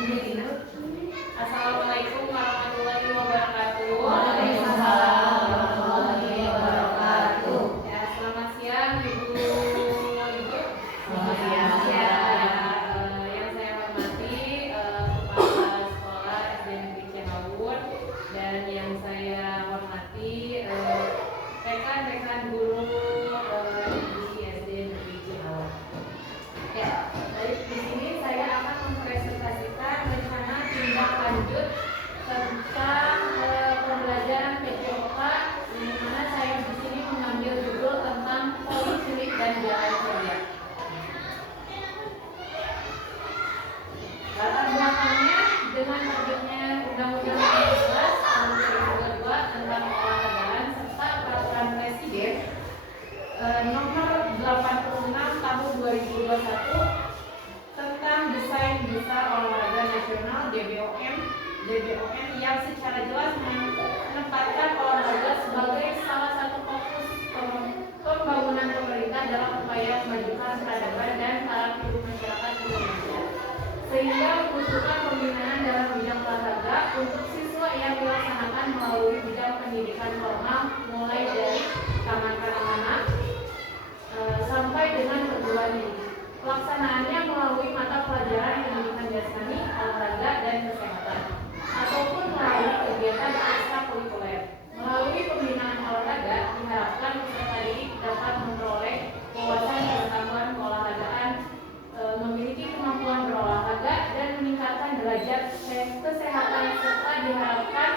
Assalamualaikum warahmatullahi wabarakatuh. Waalaikumsalam warahmatullahi wabarakatuh. Ya, selamat siang Ibu. Selamat siang. Yang saya hormati Kepala Sekolah SD Negeri Cihawur dan yang saya hormati rekan-rekan guru di SD Negeri Cihawur. Ya, di sini saya akan mempresentasikan rencana tindak lanjut tentang pembelajaran PJOK, di mana saya di sini mengambil judul tentang poli cilik dan jalan kerja. Latar belakangnya dengan terbitnya Undang-Undang 11 tahun 2022 tentang olahragaan serta Peraturan Presiden nomor 86 tahun 2021 tentang Desain Besar Olahraga Nasional (DBON) yang secara jelas menempatkan olahraga sebagai salah satu fokus pembangunan pemerintah dalam upaya memajukan peradaban dan taraf hidup masyarakat Indonesia, sehingga membutuhkan pembinaan dalam bidang olahraga untuk siswa yang dilaksanakan melalui bidang pendidikan formal mulai dari taman kanak-kanak sampai dengan perguruan tinggi. Pelaksanaannya melalui mata pelajaran pendidikan jasmani, olahraga, dan kesehatan, ataupun melalui kegiatan ekstrakurikuler. Melalui pembinaan olahraga, diharapkan peserta didik dapat memperoleh wawasan pengetahuan keolahragaan, memiliki kemampuan berolahraga, dan meningkatkan derajat kesehatan, serta diharapkan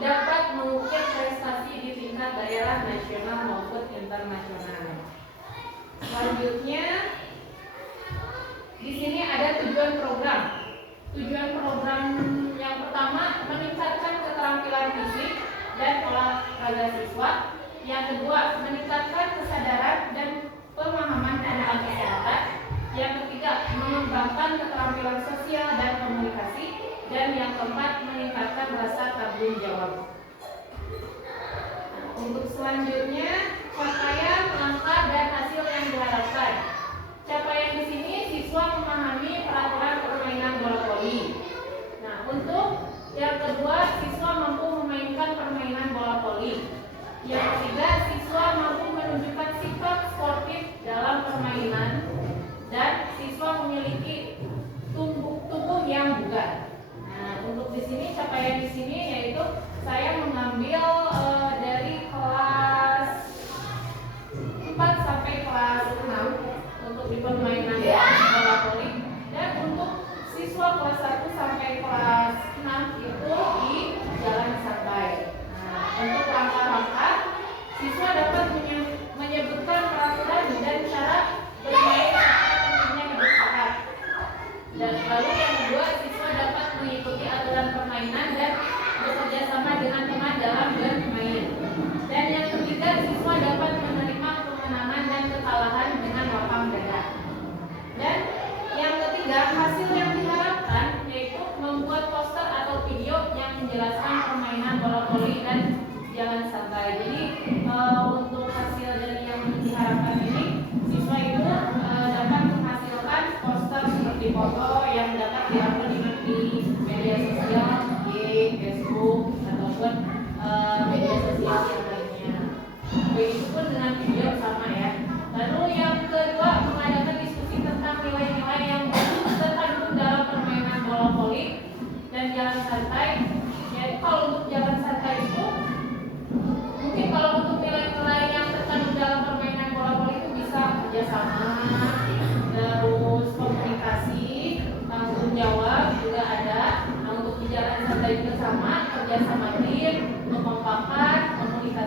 dapat mengukir prestasi di tingkat daerah, nasional maupun internasional. Selanjutnya, di sini ada tujuan program. Tujuan program yang pertama, meningkatkan keterampilan fisik dan olahraga siswa. Yang kedua, meningkatkan kesadaran dan pemahaman tentang kesehatan. Yang ketiga, mengembangkan keterampilan sosial dan komunikasi. Dan yang keempat, meningkatkan rasa tanggung jawab. Untuk selanjutnya, capaian, langkah, dan hasil yang diharapkan. Capaian di sini siswa memahami peraturan permainan bola voli. Nah, untuk yang kedua, siswa mampu memainkan permainan bola voli. Yang ketiga, siswa mampu menunjukkan sikap sportif dalam permainan, dan siswa memiliki tubuh yang bugar. Nah, untuk di sini capaian di sini yaitu saya mengambil dari kelas 4 sampai kelas 6 untuk di permainan bola voli, dan untuk siswa kelas 1 sampai kelas 6 itu di jalan santai. Nah, untuk langkah-langkah, siswa dapat menyebutkan peraturan dan cara bermain serta pentingnya hidup sehat. Dan lalu yang kedua, siswa dapat mengikuti aturan permainan dan bekerja sama dengan teman dalam bermain. Dan yang ketiga, siswa dapat menerima kemenangan dan kekalahan dengan lapang dada. Dan yang ketiga, hasil yang diharapkan yaitu membuat poster atau video yang menjelaskan permainan bola voli dan jalan santai. Jadi untuk hasil dari yang diharapkan ini, siswa itu dapat menghasilkan poster seperti foto yang dapat diambil di media sosial, di Facebook ataupun media sosial yang lainnya. Begitupun dengan video sama ya. Lalu yang kedua, mengadakan diskusi tentang nilai-nilai yang terkandung dalam permainan bola voli dan jalan santai. Jadi kalau untuk jalan santai itu, mungkin kalau untuk nilai-nilai yang terkandung dalam permainan bola voli itu bisa kerjasama, terus komunikasi, tanggung jawab juga ada. Nah, untuk di jalan santai juga sama, kerjasama tim, kekompakan, komunikasi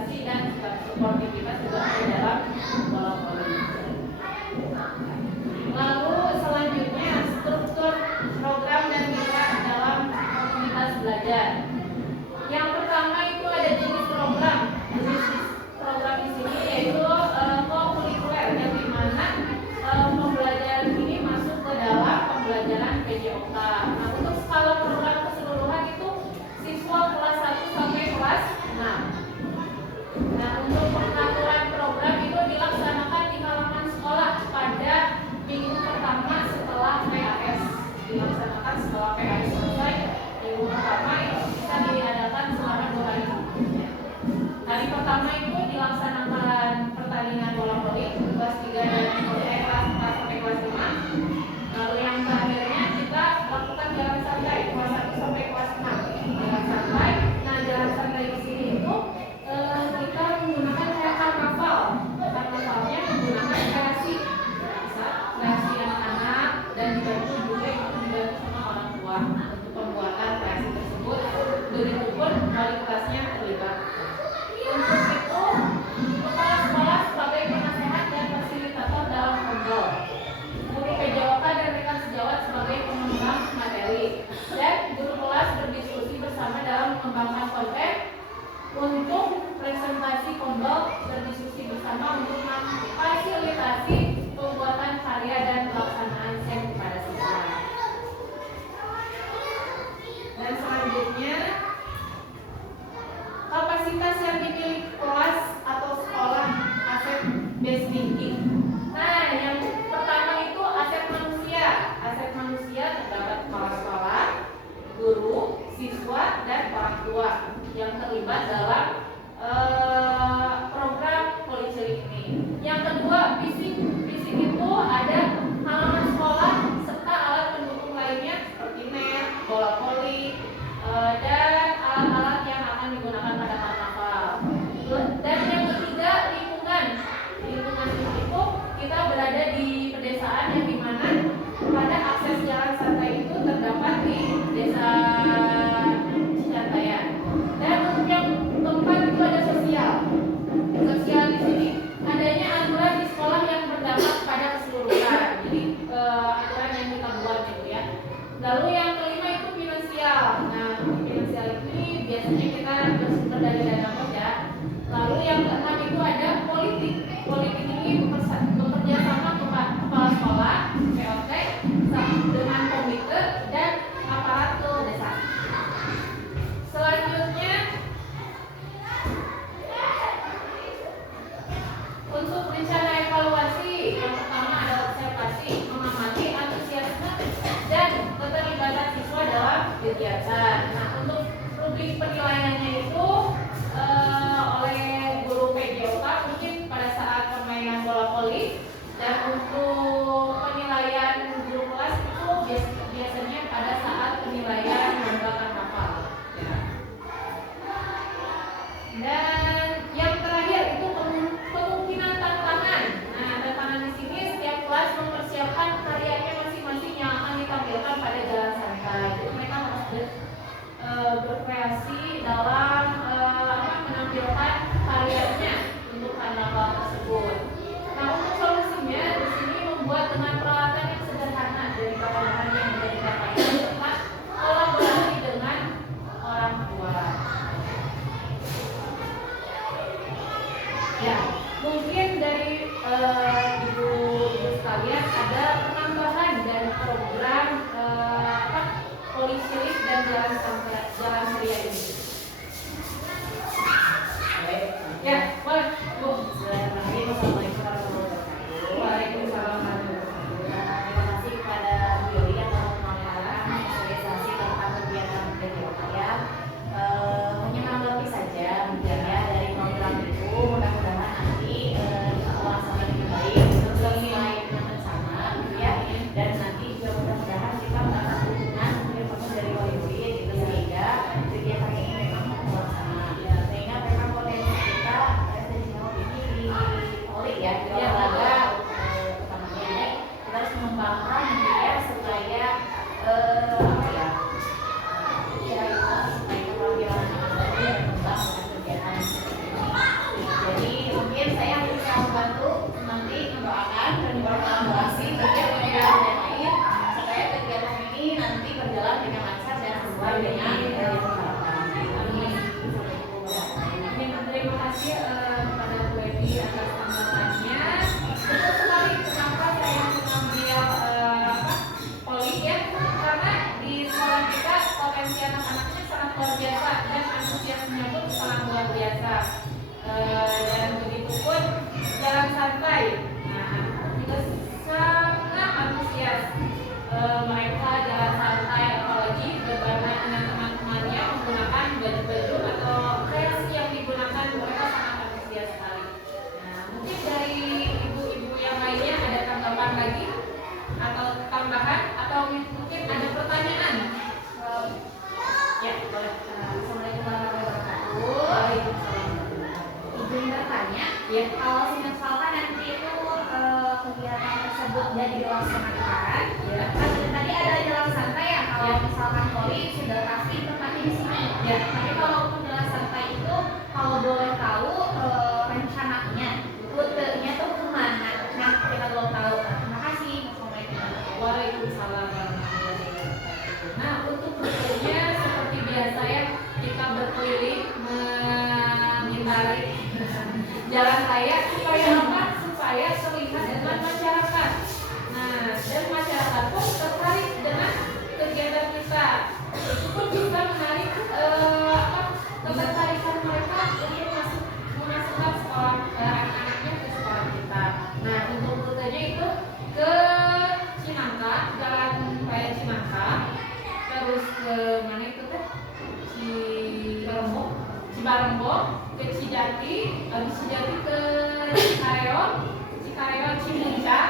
kegiatan. Nah, untuk rubrik penilaiannya itu oleh guru PJOK mungkin pada saat permainan bola voli, dan untuk penilaian guru kelas itu biasanya pada saat penilaian lomba karnaval. Ya. Dan yang terakhir itu kemungkinan tantangan. Nah, tantangan di sini setiap kelas mempersiapkan karyanya masing-masing yang akan ditampilkan pada jalan santai. Jadi mereka harus berkreasi dalam menampilkan karyanya untuk karnaval tersebut. Nah, untuk solusinya di sini membuat dengan peralatan yang sederhana dari bahan-bahan yang sudah didapatkan serta kolaborasi dengan orang tua. Ya, mungkin dari ibu-ibu sekalian ada penambahan dari program Polisilis dan Jalan Ceria ini. Ya, boleh, Bu. Assalamualaikum warahmatullahi wabarakatuh. Waalaikumsalam warahmatullahi wabarakatuh. Terima kasih kepada Bu Yoli atas penyampaian sosialisasi tentang kegiatan PJOK ya. Hanya menanggapi saja mungkin ya dari program itu, mudah-mudahan nanti pelaksanaan lebih baik sesuai dengan rencana gitu ya. Dan nanti juga mudah-mudahan kita mendapat dukungan mungkin dari Wali Murid gitu sehingga kegiatan ini memang terlaksana. Sehingga memang potensi kita prestasinya ini di Poli ya, di olahraga utamanya kita harus mengembangkan gitu ya supaya apa ya supaya keterampilan anak-anak ini berkembang dengan kegiatan seperti ini. Jadi mungkin saya bisa membantu nanti mendoakan dan berkolaborasi dengan kegiatan yang lain supaya kegiatan ini nanti berjalan dengan lancar dan sesuai dengan harapan. Amin. Amin. Terima kasih kepada Bu Evi atas tanggapannya. Betul sekali, kenapa saya mengambil poli ya? Karena di sekolah kita potensi anak-anaknya sangat luar biasa dan antusiasnya pun sangat luar biasa. Dan begitu pun jalan santai. Nah, juga sangat antusias. Mereka jalan santai, apalagi bersama dengan teman-temannya menggunakan baju-baju atau kreasi yang digunakan, mereka sangat antusias sekali. Nah, mungkin dari ibu-ibu yang lainnya ada tanggapan lagi atau tambahan atau mungkin ada pertanyaan? Ya, boleh. Assalamualaikum warahmatullahi wabarakatuh. Waalaikumsalam. Izin bertanya, Ya. kalau misalkan nanti itu kegiatan tersebut jadi dilaksanakan, Ya. kan tadi ada jalan santai ya. Kalau Ya. misalkan Poli sudah pasti tempatnya di sini. Ya. Tapi kalau untuk jalan santai itu, kalau boleh tahu rencananya, rutenya tuh kemana? Nah, kita belum tahu. Terima kasih. Assalamualaikum. Waalaikumsalam warahmatullahi wabarakatuh. Nah, untuk rutenya seperti biasa ya, kita berkeliling mengitari jalan raya supaya apa? Supaya terlihat dengan masyarakat. Nah, dan masyarakat pun tertarik dengan kegiatan kita. Itu pun bisa menarik ketertarikan mereka untuk memasukkan sekolah anak-anaknya ke sekolah kita. Nah, untuk rutenya itu ke Cinangka, Jalan Raya Cinangka, terus ke mana itu teh? Cibarengko, ke Cijati, habis Cijati ke Cikareon, Cimuncak.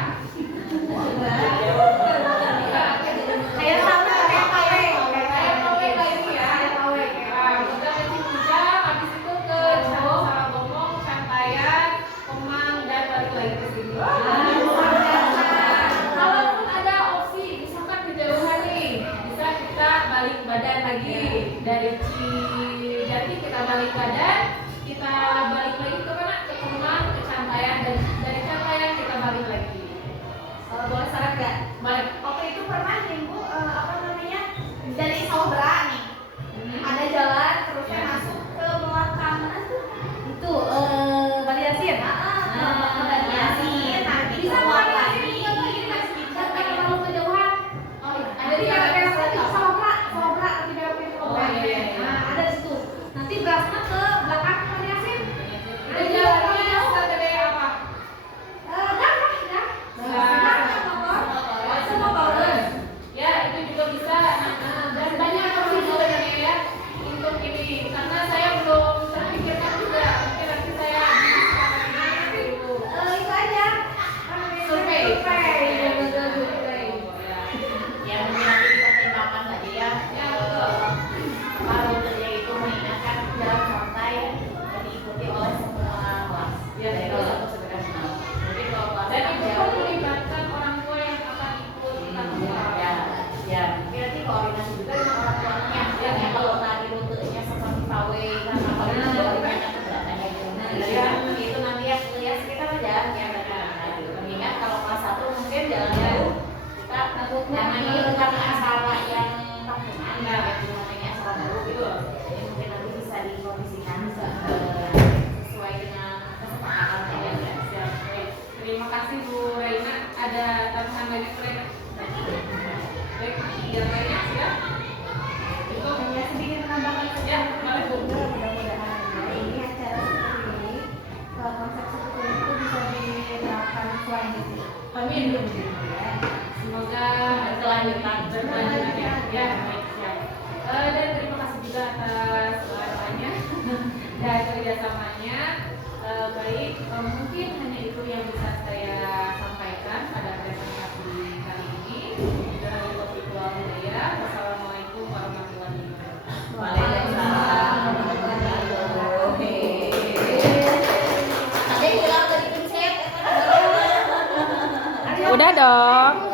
Kayak sama kayak KW. Kayak KW lagi ya. Udah ke Cimuncak, habis itu ke Sarabongong, Cantayan, Kemang, dan balik lagi ke sini. Kalaupun ada opsi, misalkan kejauhan nih, bisa kita balik badan lagi dari Cijati, kita balik badan, kita balik lagi ke mana? Ke Kemang, ke Cantayan, dan dari Cantayan kita balik lagi. Boleh saran nggak? Balik. Waktu itu pernah nih Bu, apa namanya, dari Saubra nih, ada jalan terusnya Ya. masuk ke belakang mana tuh? Itu Bali Yasin. Bali Yasin. Nanti bisa Saubra. Bali Yasin juga tuh, ini masih bisa tapi terlalu kejauhan. Oh, Ada di belok lagi Saubra, tapi belok ke Oh, iya, iya. Nah, ada di situ. Nanti berasnya ke belakang Bali Yasin. Ada jalannya segede apa? Gampang ya. Gampang. Semua namanya itu kan acara yang tahunan ya, namanya acara baru gitu. Jadi mungkin nanti bisa dikondisikan sesuai dengan kesepakatan kalian ya. Siap. Baik. Terima kasih Bu Raina. Ada tambahan banyak Bu Raina? Baik, yang lainnya siap? Itu Hanya sedikit menambahkan ya, boleh Bu. mudah-mudahan ini acara seperti ini konsep seperti itu bisa diterapkan selanjutnya. Amin. Ya. Semoga berkelanjutan ya. Ya, baik, siap. Dan terima kasih juga atas arahannya dan kerjasamanya. Baik, mungkin hanya itu yang bisa saya sampaikan pada presentasi kali ini. Wassalamualaikum warahmatullahi wabarakatuh. Waalaikumsalam warahmatullahi wabarakatuh. Ada yang hilang dari pinset. Udah dong.